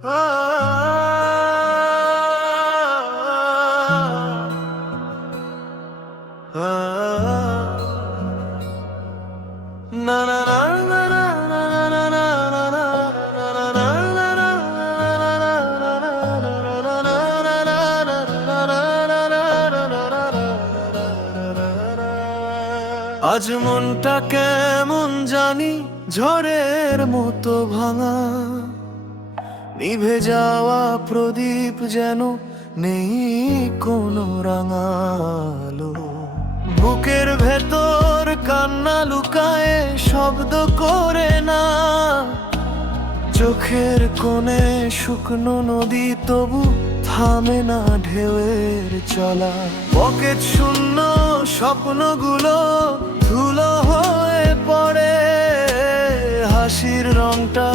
আজ মনটা কেমন জানি ঝড়ের মতো ভাঙা, নিভে যাওয়া প্রদীপ যেন নেই কোনো রাঙালো। বুকের ভেতর কান্না লুকায় শব্দ করে না, চোখের কোণে শুকনো নদী তবু থামে না ঢেউয়ের চলা। পকেট শূন্য স্বপ্নগুলো ধুলো হয়ে পড়ে, হাসির রংটা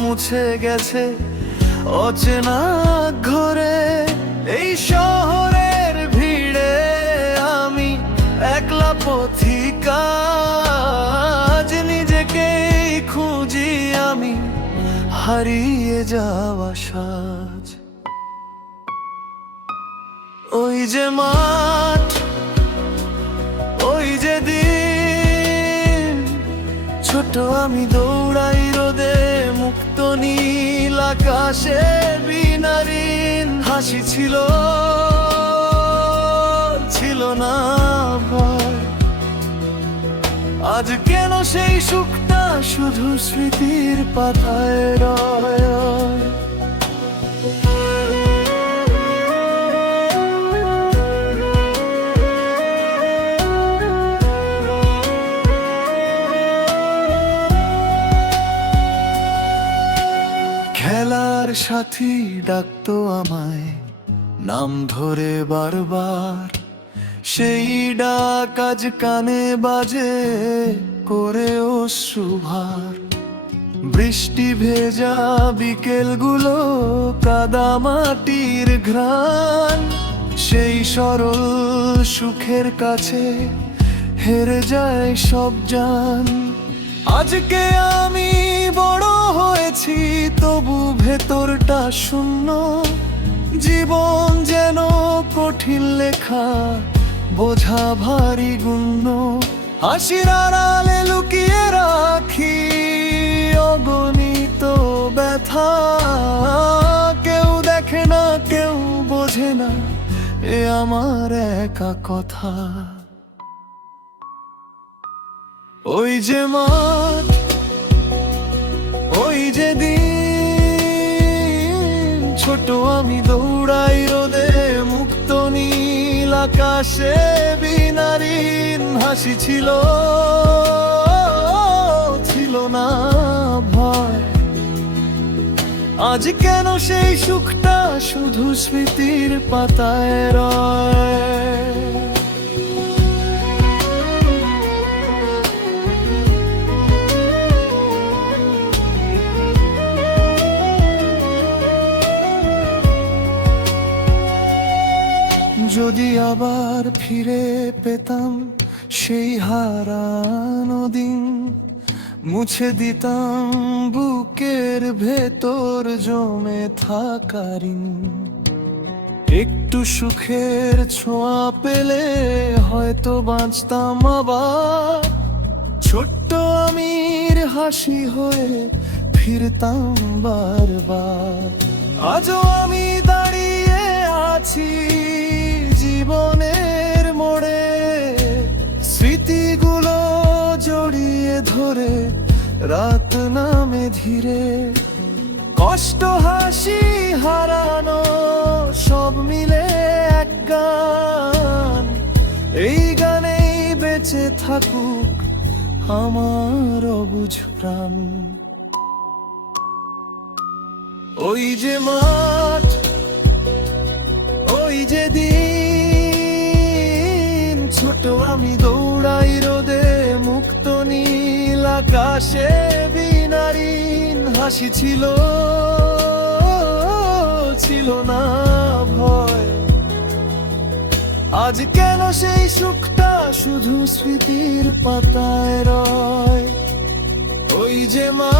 মুছে গেছে অচেনা ঘরে। এই শহরের ভিড়ে আমি একলা পথিকা, আজ নিজেকেই খুঁজি আমি হারিয়ে যাওয়া সাজ। ওই যে মাঠ, ওই যে দিন, ছোট আমি দৌড়াই রোদে, মুক্ত নীল আকাশে বিনারিন হাসি ছিল, ছিল না ভয়। আজ কেন সেই সুখটা শুধু স্মৃতির পাতায় রয়। খেলার সাথী ডাকতো আমায় নাম ধরে বারবার, সেই ডাক আজ কানে বাজে করে অশ্রুভার। বৃষ্টি ভেজা বিকেলগুলো, কাদা মাটির ঘ্রাণ, সেই সরল সুখের কাছে হেরে যায় সব জান। আজকে আমি বড় হয়েছি তবু ভেতরটা শূন্য, জীবন যেন কঠিন লেখা বোঝা ভারী গুণ্য। হাসির আড়ালে লুকিয়ে রাখি অগণিত ব্যথা, কেউ দেখে না কেউ বোঝে না এ আমার একা কথা। ওই যে মাঠ, ওই যে দিন, ছোট আমি দৌড়াই রোদে, মুক্ত নীল আকাশে বিনারিন হাসি ছিল, ছিল না ভয়। আজ কেন সেই সুখটা শুধু স্মৃতির পাতায় রয়। যদি আবার ফিরে পেতাম সেই হারানো দিন, মুছে দিতাম বুকের ভেতর জমে থাকা ঋণ। একটু সুখের ছোঁয়া পেলে হয়তো বাঁচতাম আবার, ছোট্ট আমির হাসি হয়ে ফিরতাম বারবার। আজও আমি দাঁড়িয়ে আছি জীবনের মোড়ে, স্মৃতিগুলো জড়িয়ে ধরে রাত নামে ধীরে। কষ্ট হাসি হারানো সব মিলে এক গান, এই গানেই বেঁচে থাকুক আমার অবুঝ প্রাণ। ওই যে মাঠ, ওই যে দিন, ছোট আমি দৌড়াই রোদে, মুক্ত নীল আকাশে বিনারিন হাসি ছিল, ছিল না ভয়। আজ কেন সেই সুখটা শুধু স্মৃতির পাতায় রয়। ওই যে মা